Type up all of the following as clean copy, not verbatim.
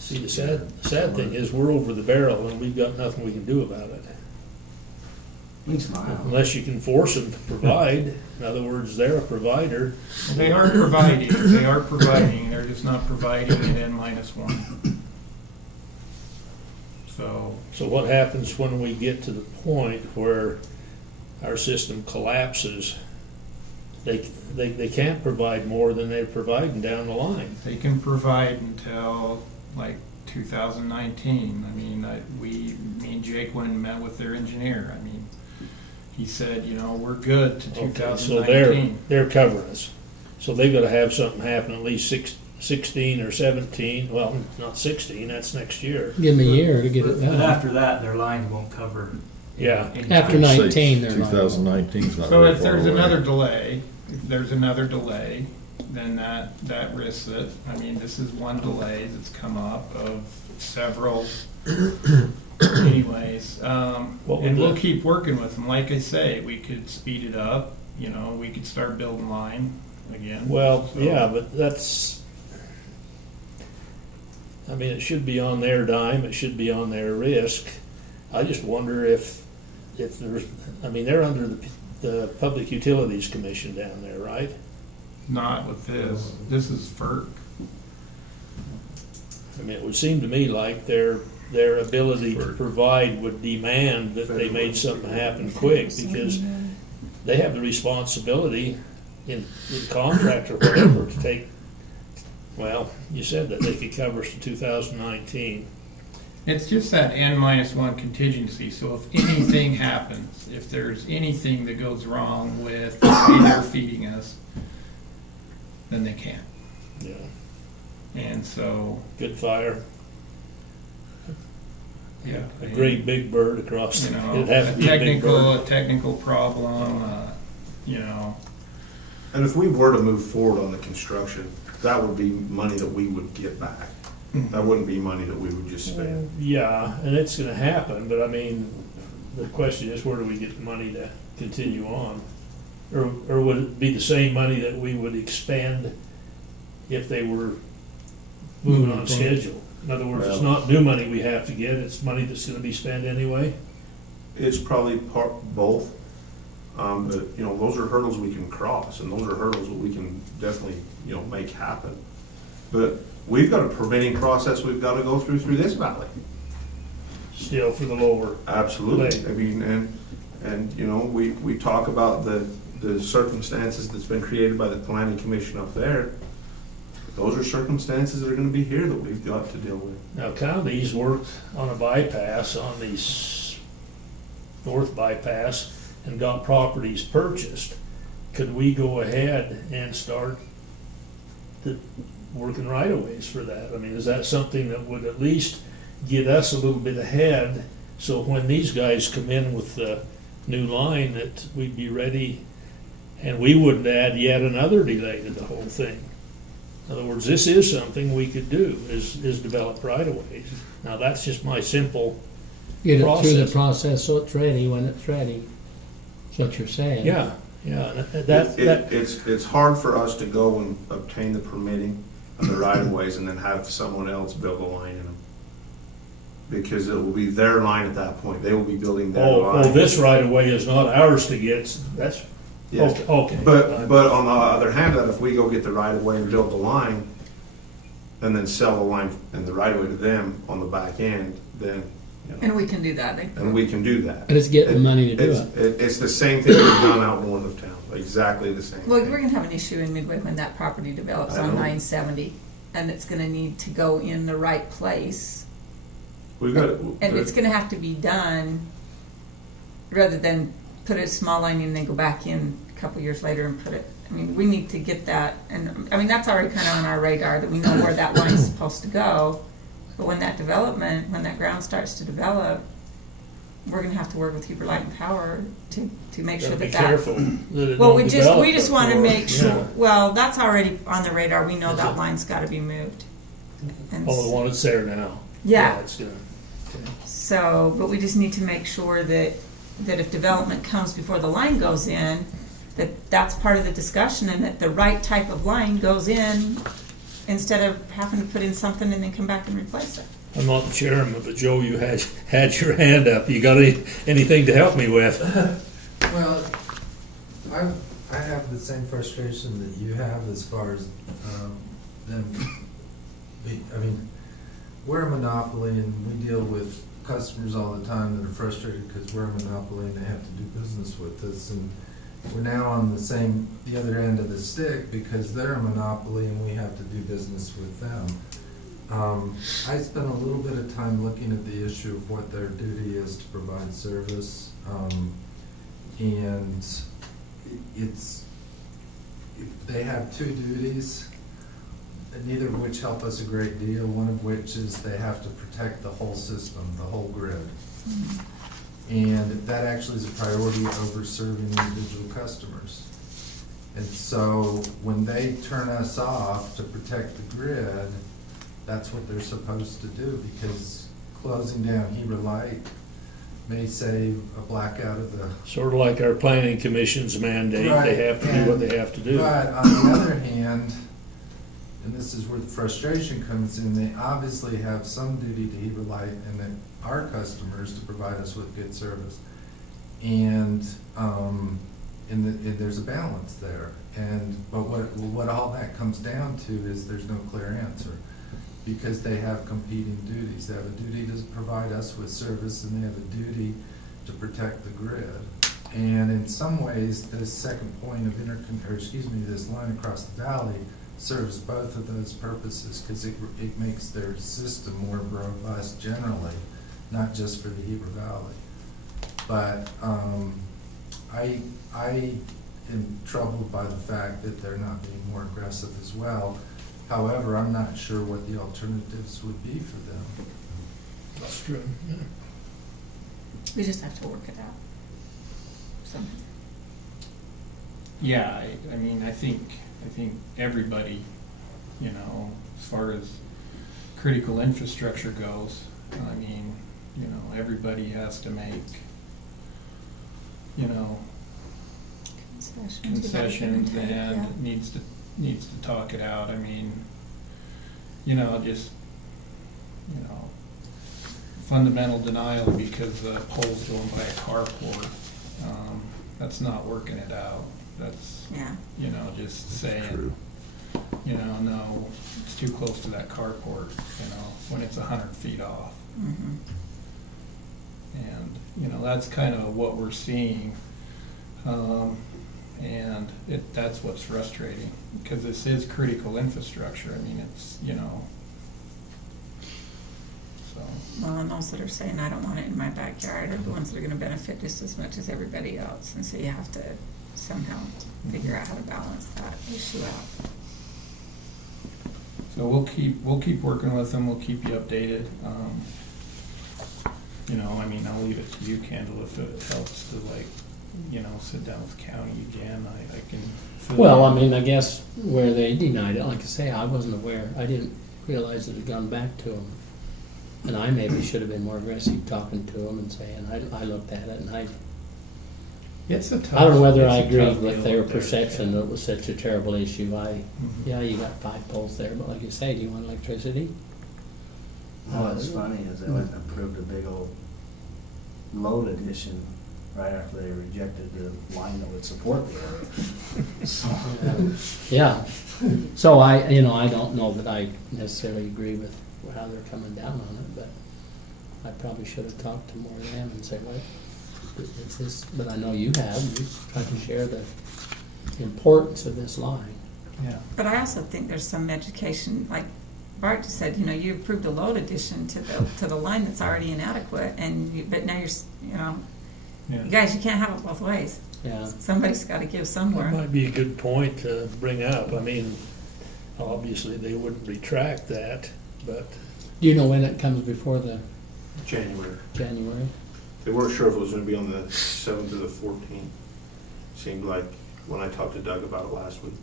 See, the sad thing is, we're over the barrel and we've got nothing we can do about it. We can smile. Unless you can force them to provide. In other words, they're a provider. They are providing, they're just not providing at N-1. So what happens when we get to the point where our system collapses? They can't provide more than they're providing down the line. They can provide until like 2019. I mean, me and Jake went and met with their engineer. I mean, he said, you know, we're good to 2019. So they're covering us. So they've got to have something happen at least 16 or 17. Well, not 16. That's next year. Give them a year to get it But done. after that, their lines won't cover. Yeah. any After time. 19, they're not. 2019 is not So very if far there's away. another delay, then that risks it. I mean, this is one delay that's come up of several. Anyways, and we'll keep working with them. Like I say, we could speed it up. You know, we could start building line again. Well, So- yeah, but that's, I mean, it should be on their dime, it should be on their risk. I just wonder if there's, I mean, they're under the Public Utilities Commission down there, right? Not with this. This is FERC. I mean, it would seem to me like their ability to provide would demand that they made something happen quick, because they have the responsibility in contract or whatever to take, well, you said that they could cover us to 2019. It's just that N-1 contingency, so if anything happens, if there's anything that goes wrong with the way they're feeding us, then they can't. Yeah, And so, good fire, yeah. a great big bird across, You know, it'd have a to be a big bird. technical problem, you know. And if we were to move forward on the construction, that would be money that we would get back. That wouldn't be money that we would just spend. Yeah, and it's gonna happen, but I mean, the question is, where do we get the money to continue on? Or would it be the same money that we would expend if they were moving on schedule? In other words, it's not new money we have to get, it's money that's gonna be spent anyway? It's probably both. But, you know, those are hurdles we can cross, and those are hurdles that we can definitely, you know, make happen. But we've got a permitting process we've got to go through this valley. Still for the lower. Absolutely. I mean, and, you know, we talk about the circumstances that's been created by the planning commission up there. Those are circumstances that are gonna be here that we've got to deal with. Now, counties worked on a bypass on the north bypass and got properties purchased. Could we go ahead and start working right-of-ways for that? I mean, is that something that would at least get us a little bit ahead, so when these guys come in with the new line, that we'd be ready, and we wouldn't add yet another delay to the whole thing? In other words, this is something we could do, is develop right-of-ways. Now, that's just my simple, Get it through the process. process so it's ready when it's ready. That's what you're saying. yeah, and that, It's hard for us to go and obtain the permitting of the right of ways and then have someone else build a line in them. Because it will be their line at that point. They will be building their line. this right-of-way is not ours to get, that's, Yes. okay. But on the other hand, that if we go get the right of way and build the line, and then sell the line and the right of way to them on the back end, then, you know, And we can do that. and we can do that. But it's getting the money to do it. It's the same thing we've done out north of town, exactly the same Well, thing. we're gonna have an issue in Midway when that property develops I on know. 970, and it's gonna need to go in the right place, We've got, and it's gonna have to be done rather than put a small line in and then go back in a couple years later and put it. I mean, we need to get that, and I mean that's already kind of on our radar that we know where that line's supposed to go. But when that ground starts to develop, we're gonna have to work with Heber Light and Power to make sure Gotta be that careful that it Well, don't we develop just want to before- make sure, yeah. well, that's already on the radar, we know Is that it? line's gotta be moved. And Oh, the one that's there now. Yeah, It's gonna, so, but we just need to make sure that if development comes before the line goes in, that's part of the discussion, and that the right type of line goes in instead of having to put in something and then come back and replace it. I'm not the chairman, but Joe, you had your hand up. You got anything to help me with? Well, I have the same frustration that you have as far as them. I mean, we're a monopoly and we deal with customers all the time that are frustrated because we're a monopoly and they have to do business with us. And we're now on the other end of the stick because they're a monopoly and we have to do business with them. I spent a little bit of time looking at the issue of what their duty is to provide service. And they have two duties, neither of which help us a great deal. One of which is they have to protect the whole system, the whole grid. And that actually is a priority over serving individual customers. And so when they turn us off to protect the grid, that's what they're supposed to do, because closing down Heber Light may save a blackout of the. Sort of like our planning commission's mandate, Right, they have to do what they have to do. But on the other hand, and this is where the frustration comes in, they obviously have some duty to Heber Light and then our customers to provide us with good service. And there's a balance there. But what all that comes down to is there's no clear answer, because they have competing duties. They have a duty to provide us with service, and they have a duty to protect the grid. And in some ways, this second point of this line across the valley serves both of those purposes, because it makes their system more robust generally, not just for the Heber Valley. But I am troubled by the fact that they're not being more aggressive as well. However, I'm not sure what the alternatives would be for them. That's true. Yeah. We just have to work it out. Somehow. Yeah, I mean, I think everybody, you know, as far as critical infrastructure goes, I mean, you know, everybody has to make, you know, concessions and needs to talk it out. I mean, you know, just, you know, fundamental denial because the pole's going by a carport. That's not working it out. That's, you know, just saying, you know, no, it's too close to that carport, you know, when it's 100 feet off. Mm-hmm. And, you know, that's kind of what we're seeing. And that's what's frustrating, because this is critical infrastructure. I mean, it's, you know, so. Well, and those that are saying, I don't want it in my backyard, are the ones that are gonna benefit just as much as everybody else. And so you have to somehow figure out how to balance that issue out. So we'll keep working with them. We'll keep you updated. You know, I mean, I'll leave it to you, Kendall, if it helps to, like, you know, sit down with the county again. I can. Well, I mean, I guess where they denied it, like I say, I wasn't aware. I didn't realize it had gone back to them. And I maybe should have been more aggressive talking to them and saying, I looked at it and It's a tough. I don't know whether I it's a agreed tough with deal their up there. perception that it was such a terrible issue. Mhm. Yeah, you got 5 poles there, but like you say, do you want electricity? What's funny is they went and approved a big old load addition right after they rejected the line that would support the area. So, Yeah. So I don't know that I necessarily agree with how they're coming down on it, but I probably should have talked to more of them and say, what, it's this, but I know you have. You tried to share the importance of this line. Yeah. But I also think there's some education, like Bart just said, you know, you approved a load addition to the line that's already inadequate, but now you know, Yeah. you guys, you can't have it both ways. Yeah. Somebody's got to give That somewhere. might be a good point to bring up. I mean, obviously, they wouldn't retract that, but Do you know when it comes before the January. January? They weren't sure if it was gonna be on the 7th or the 14th. Seemed like when I talked to Doug about it last week.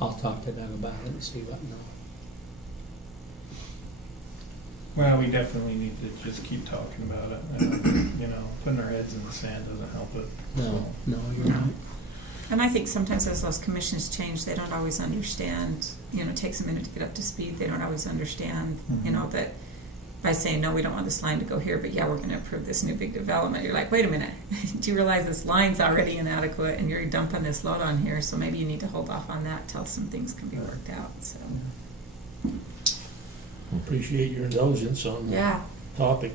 I'll talk to them about it and see what, Well, we definitely need to just keep talking about it. You know, putting our heads in the sand doesn't help it. no, you're right. And I think sometimes as those commissions change, they don't always understand, it takes a minute to get up to speed. They don't always understand, that by saying, no, we don't want this line to go here, but yeah, we're gonna approve this new big development. You're like, wait a minute, do you realize this line's already inadequate and you're dumping this load on here, so maybe you need to hold off on that till some things can be worked out, so. Appreciate your indulgence on the Yeah, topic.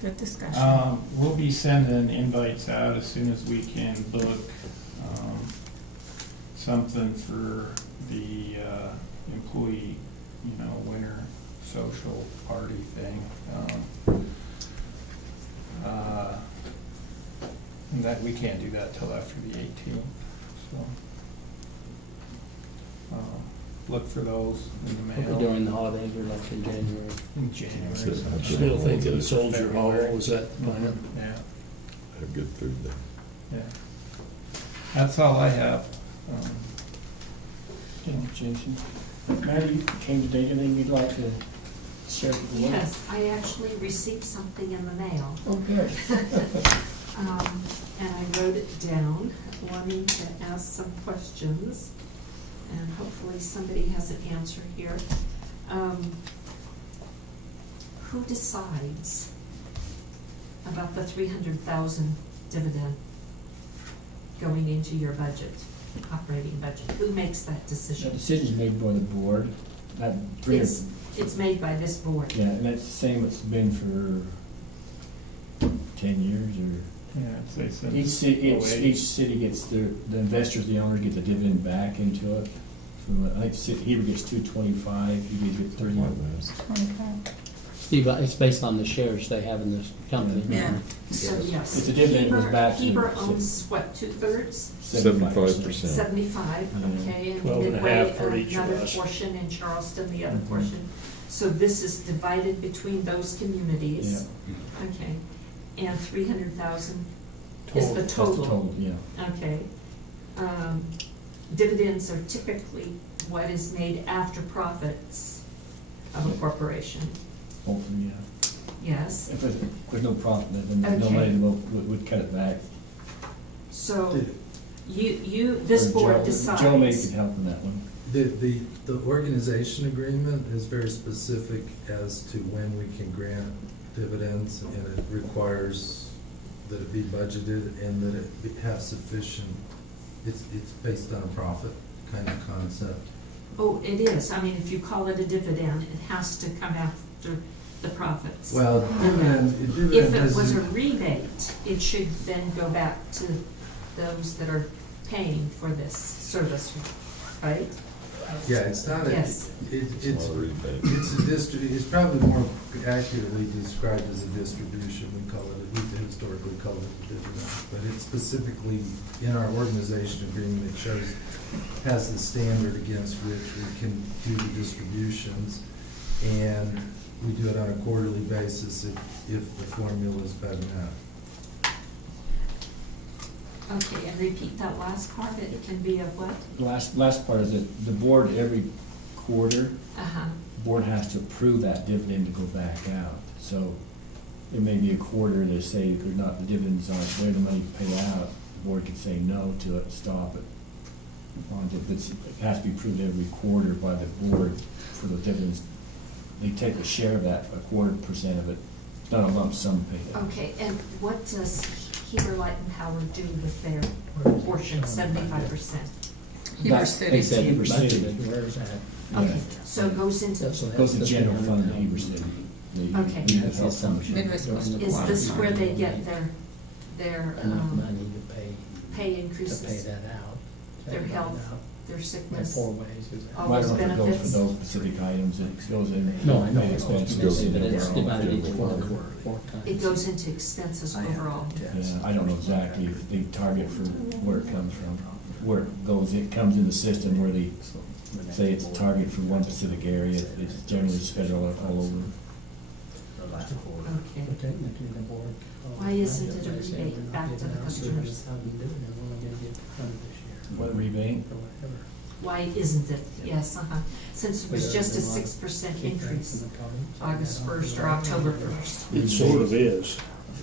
good discussion. We'll be sending invites out as soon as we can book, something for the, employee, winter social party thing. And that, we can't do that till after the 18th, so. Look for those in the mail. During the holidays or like in January. In January. Still sometime. think of Soldier Hall, was that plan? Yeah, A good food there. yeah. That's all I have. Thank you, Jason. Mary, you came today, anything you'd like to share with the board? Yes, I actually received something in the mail, Oh, good. and I wrote it down, wanting to ask some questions, and hopefully somebody has an answer here. Who decides about the 300,000 dividend going into your budget, operating budget? Who makes that The decision? decision's made by the board. That It's made by this board. yeah, and that's the same it's been for 10 years or. Yeah, I'd say since. Each city gets the investors, the owners get the dividend back into it. From, I think Heber gets 225, you get 31. 25. Steve, it's based on the shares they have in this company. Yeah. So, yes. It's a dividend that goes back to- Heber owns, what, 2/3? 75%. 75, okay, and 12 and a Midway, half for each of another us. portion, and Charleston, the other Mhm. portion. So this is divided between those communities. Okay, and 300,000 is the That's the total. total, yeah. Okay. Dividends are typically what is made after profits of a corporation, Hopefully, yeah. yes? If there's no profit, then no Okay. money, would cut it back. So this Or board Joe decides. may could help in that one. The organization agreement is very specific as to when we can grant dividends, and it requires that it be budgeted and that it have sufficient, it's based on a profit kind of concept. Oh, it is. I mean, if you call it a dividend, it has to come after the profits. Well, dividend If it is. was a rebate, it should then go back to those that are paying for this service, right? Yeah, it's not a, Yes. it's It's not a rebate. it's probably more accurately described as a distribution. We've historically called it a dividend. But it's specifically in our organization agreement, it shows, has the standard against which we can do the distributions. And we do it on a quarterly basis if the formula is bad enough. Okay, and repeat that last part. It can be of what? The last part is that the board, every quarter, Uh-huh. the board has to approve that dividend to go back out. So it may be a quarter, they say they're not, the dividends aren't where the money paid out, the board could say no to it, stop it. It has to be approved every quarter by the board for the dividends. They take a share of that, a 1/4% of it. It's not a lump sum paid out. Okay, and what does Heber Light and Power do with their portion, 75%? Heber That- City. they said Heber City. Budgeted, where is that? Okay, so it goes into, That's- Goes to general fund in Heber City. Okay. That's the assumption. Midwest supposed to is this where they get their Enough money to pay pay that increases, out. their Take it health, out. their By sickness? 4 ways. Is that- All Well, I those don't know if it goes benefits? for those specific items, it goes in. No, I know, main it's expenses. goes in but it's there. divided each General quarter, fund. 4 times. It goes into expenses I have overall. it, yes. Yeah, I don't know exactly if they target for where it comes from, where it goes, it comes in the system where they say it's target for one specific area, it's generally spread all over. The last quarter. Okay. But technically, the board. Why isn't it a rebate back to the customers? What rebate? Or whatever. Why isn't it? Yes, since it was just a 6% increase, August 1st or October 1st. It sort of is.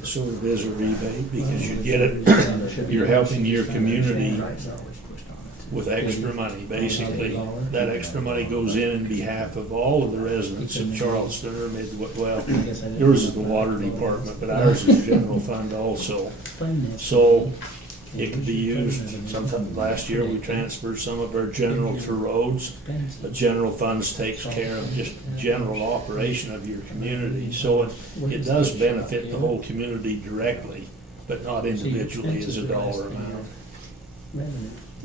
sort of is a rebate, because you get it, you're helping your community with extra money, basically. That extra money goes in behalf of all of the residents of Charleston or well, yours is the water department, but ours is general fund also. So it can be used, sometime last year we transferred some of our general to roads, but general funds takes care of just general operation of your community. So it does benefit the whole community directly, but not individually as a dollar amount.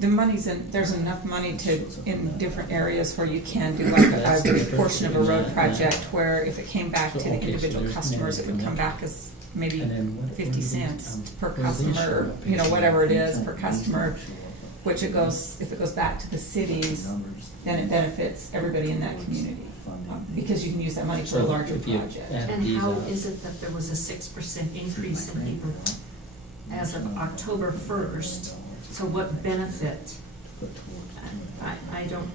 The money's in, there's enough money to, in different areas where you can do like a portion of a road project where if it came back to the individual customers, it would come back as maybe 50 cents per customer, you know, whatever it is per customer, which it goes, if it goes back to the cities, then it benefits everybody in that community, because you can use that money for a larger project. And how is it that there was a 6% increase in Heber as of October 1st? So what benefit? I don't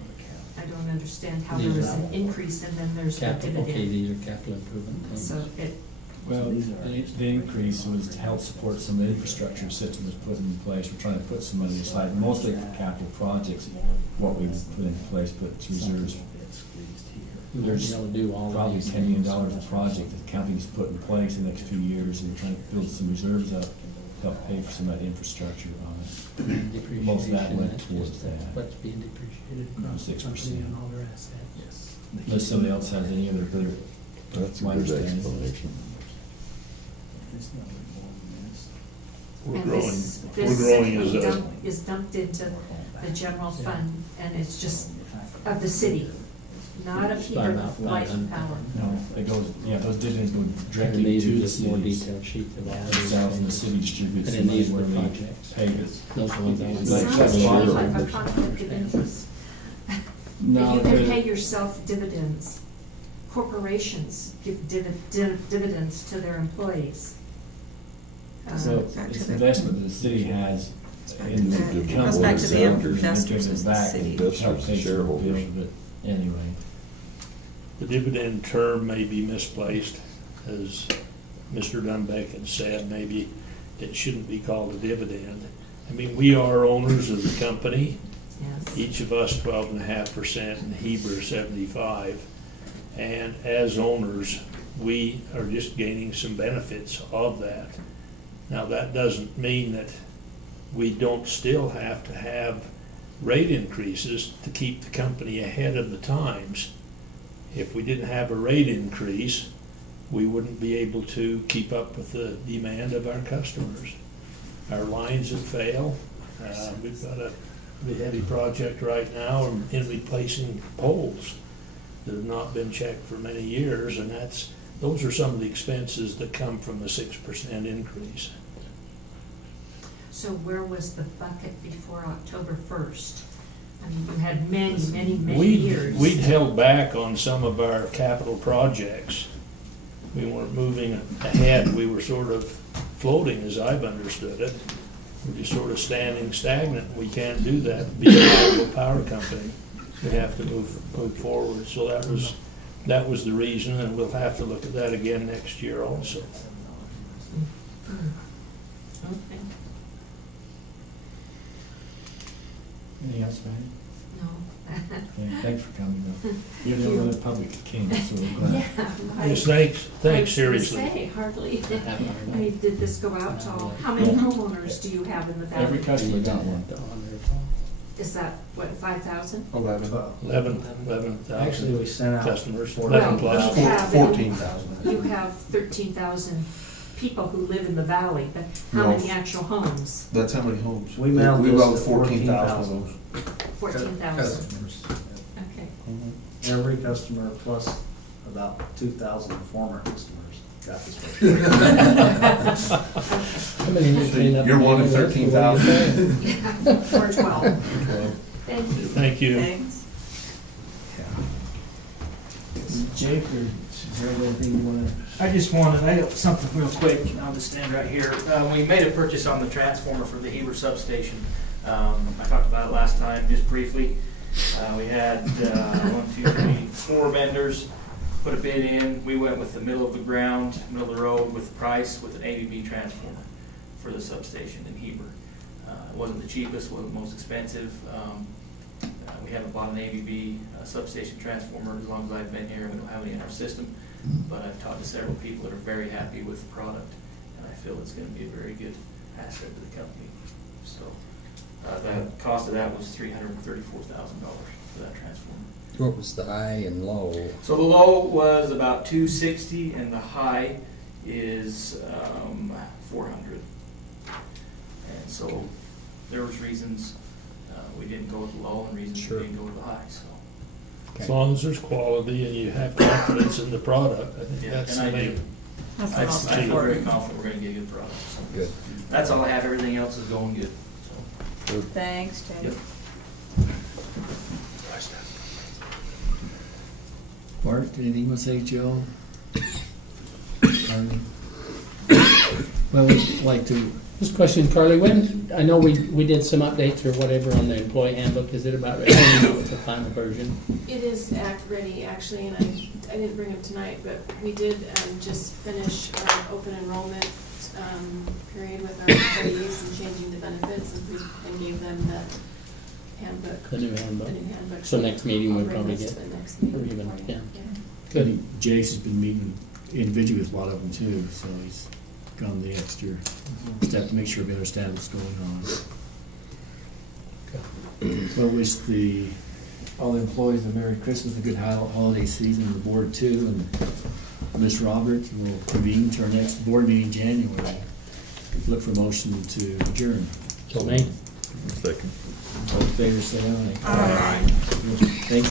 understand how there was an increase and then there's the Capital, okay, dividend. these are capital improvement things. So it, Well, the increase was to help support some of the infrastructure system that's put in place. We're trying to put some money aside, mostly for capital projects, what we've put into place, put to reserves. There's probably $10 million of project that the county's put in place in the next few years, and we're trying to build some reserves up to help pay for some of that infrastructure on it. Most of that went towards that. What's being depreciated across the 6%. country and all the rest of that. Yes. Unless somebody else has any other better. That's a my good understanding. explanation. We're and growing, this we're growing as a, is dumped into the general fund, and it's just of the city, not of It's by Heber about Light and 500. Power. No, it goes, yeah, those dividends go And directly these to are the just more cities. detailed sheets of all Themselves, and the these. city distributes And the then money these were where they projects. pay it. Those are ones I It was. Like sounds that's to me sure. like a conflict of interest. No, If you can the- pay yourself dividends, corporations give dividends to their employees. So back it's to the- investment that the city has in the It company. goes back to the itself, and investors gives as it the back city. and help Investors, pay for the bill, shareholders. but anyway. the dividend term may be misplaced, as Mr. Dunbeck had said, maybe it shouldn't be called a dividend. I mean, we are owners of the company, Yes. each of us 12.5% and Heber 75. And as owners, we are just gaining some benefits of that. Now, that doesn't mean that we don't still have to have rate increases to keep the company ahead of the times. If we didn't have a rate increase, we wouldn't be able to keep up with the demand of our customers. Our lines would fail. We've got a pretty heavy project right now in replacing poles that have not been checked for many years, and those are some of the expenses that come from the 6% increase. So where was the bucket before October 1st? I mean, you had many years. We'd held back on some of our capital projects. We weren't moving ahead. We were sort of floating, as I've understood it. We're just sort of standing stagnant. We can't do that, be a viable power company. We have to move forward. So that was the reason, and we'll have to look at that again next year also. Okay, Anything else, Patty? no. Yeah, thanks for coming, though. You're the only other public that came, so we're glad. Yeah. Yes, thanks, I was gonna seriously. say, hardly. I mean, did this go out to all, how many homeowners do you have in the valley? Every customer got one. Is that, what, 5,000? 11,000 Actually, we sent out customers, 11 11 plus. Well, you have- 14,000. You have 13,000 people who live in the valley, but how No. many actual homes? That's how many homes? We mailed We this mailed to 14,000 of those. 14,000, okay. Every customer plus about 2,000 former customers got this. You're one of 13,000. Or 12. Thank you. Thank you. Thanks. Jake, or is there anything you want to? I just wanted, I got something real quick, I'll just stand right here. We made a purchase on the transformer for the Heber substation. I talked about it last time, just briefly. We had 4 vendors. put a bid in. We went with the middle of the ground, middle of the road with price, with an ABB transformer for the substation in Heber. It wasn't the cheapest, wasn't the most expensive. We haven't bought an ABB substation transformer as long as I've been here. We don't have any in our system, but I've talked to several people that are very happy with the product, and I feel it's gonna be a very good asset to the company. So, the cost of that was $334,000 for that transformer. What was the high and low? So the low was about 260 and the high is 400. And so there was reasons we didn't go with the low and reasons Sure. we didn't go with the high, so. As long as there's quality and you have confidence in the product, I think Yeah, that's and the I main. do. That's the I most feel very important. confident we're gonna get a good product, so. Good. That's all I have, everything else is going good, so. Thanks, Jay. Yep. Bart, anything you want to say, Joe? Carly? Well, we'd like to, This question, Carly, when, I know we did some updates or whatever on the employee handbook, is it about ready with the final version? It is ready, actually, and I didn't bring them tonight, but we did just finish our open enrollment period with our employees and changing the benefits, and gave them the handbook. The new handbook. The new handbook. So next meeting we'll I'll bring probably this get- to the next or meeting even, for you. yeah. I Good. think Jace has been meeting individually with a lot of them too, so he's gone the extra step to make sure we understand what's going on. Well, wish all the employees a Merry Christmas, a good holiday season, and the board too, and Ms. Roberts will convene to our next board meeting in January. Look for motion to adjourn. So, me? Second. All in favor, say aye. Aye. Thank